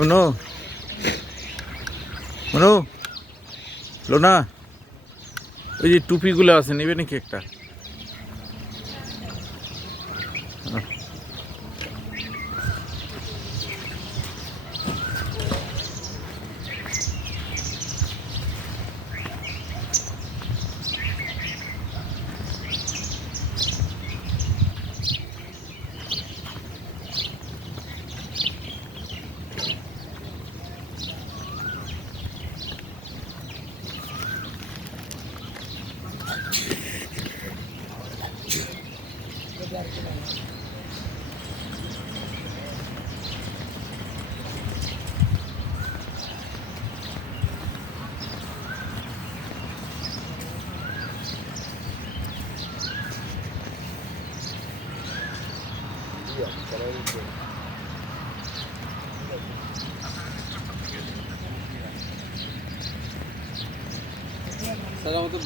মনু মনু লোনা ওই যে টুপিগুলো আছে নেবে নাকি একটা?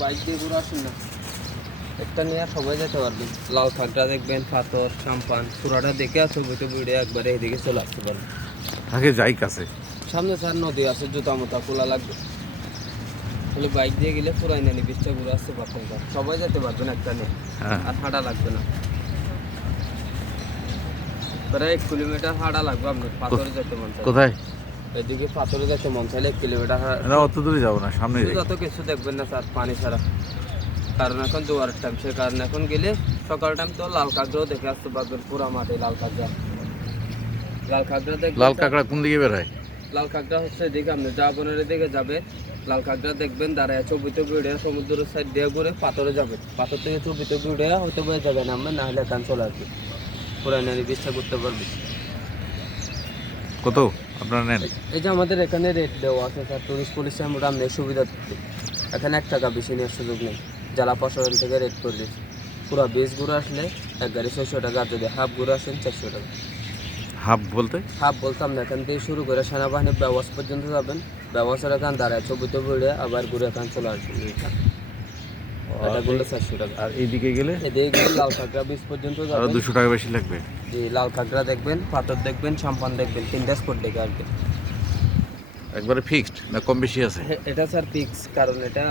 বাইক দিয়ে ঘুরে আসুন না, একটা নিয়ে সবাই যেতে পারবেন। লাল খাগড়া দেখবেন, পাথর, সাম্পান, পুরাটা দেখে ছবিতে ভিড়ে একবারে এদিকে চলে আসতে পারবেন। আগে যাই কাছে সামনে স্যার নদী আছে, জুতা মোতা খোলা লাগবে। তাহলে বাইক দিয়ে গেলে পুরাই নেনি বিচটা ঘুরে আসতে পারতেন, সবাই যেতে পারবেন একটা নিয়ে, আর হাঁটা লাগবে না। প্রায় 1 কিলোমিটার হাঁটা লাগবে আপনার, পাথরে যেতে মন চাইলে। কোথায়? এদিকে পাথরে যেতে মন চাইলে 1 কিলোমিটার অত দূরে যাবো না, সামনে যত কিছু দেখবেন না স্যার, পানি ছাড়া। কারণ এখন জোয়ারের টাইম, সে কারণে এখন গেলে সকাল টাইম তো লাল কাঁকড়াও দেখে আসতে পারবেন, পুরা মাঠে লাল কাঁকড়া। লাল কাঁকড়া দেখবেন। লাল কাঁকড়া কোন দিকে বেরোয়? লাল কাঁকড়া হচ্ছে এদিকে, আপনি জাবনের দিকে যাবে, লাল কাঁকড়া দেখবেন দাঁড়ায় ছবিতে ভিড়ে সমুদ্রের সাইড দিয়ে ঘুরে পাথরে যাবে, পাথর থেকে ছবিতে ভিড়ে হয়তো বয়ে যাবেন আমরা, না হলে এখান চলে আসবে, পুরা নেন বিচটা করতে পারবে। কত আপনারা নেন? এই যে আমাদের এখানে রেট দেওয়া আছে স্যার, টুরিস্ট পুলিশ আমরা আপনার সুবিধা দিচ্ছি। এখানে 1 টাকা বেশি নেওয়ার সুযোগ নেই, জেলা প্রশাসন থেকে রেট করে দিয়েছি। পুরো বিচ ঘুরে আসলে এক গাড়ি 600 টাকা, আর যদি হাফ ঘুরে আসেন 400 টাকা। হাফ বলতে? হাফ বলতাম না, এখান থেকে শুরু করে সেনাবাহিনীর ব্যবস্থা পর্যন্ত যাবেন, ব্যবস্থার এখান দাঁড়ায় ছবিতে ভিড়ে আবার ঘুরে এখান চলে আসবেন। এটা বললে 400 টাকা। আর এইদিকে গেলে? এদিকে গেলে লাল কাঁকড়া বিচ পর্যন্ত আরো যাবেন, 200 টাকা বেশি লাগবে। জি, লাল কাঁকড়া দেখবেন, পাথর দেখবেন, সাম্পান দেখবেন, 3টা স্পট দেখে আসবেন। একবারে ফিক্সড না কম বেশি আছে? এটা স্যার ফিক্স, কারণ এটা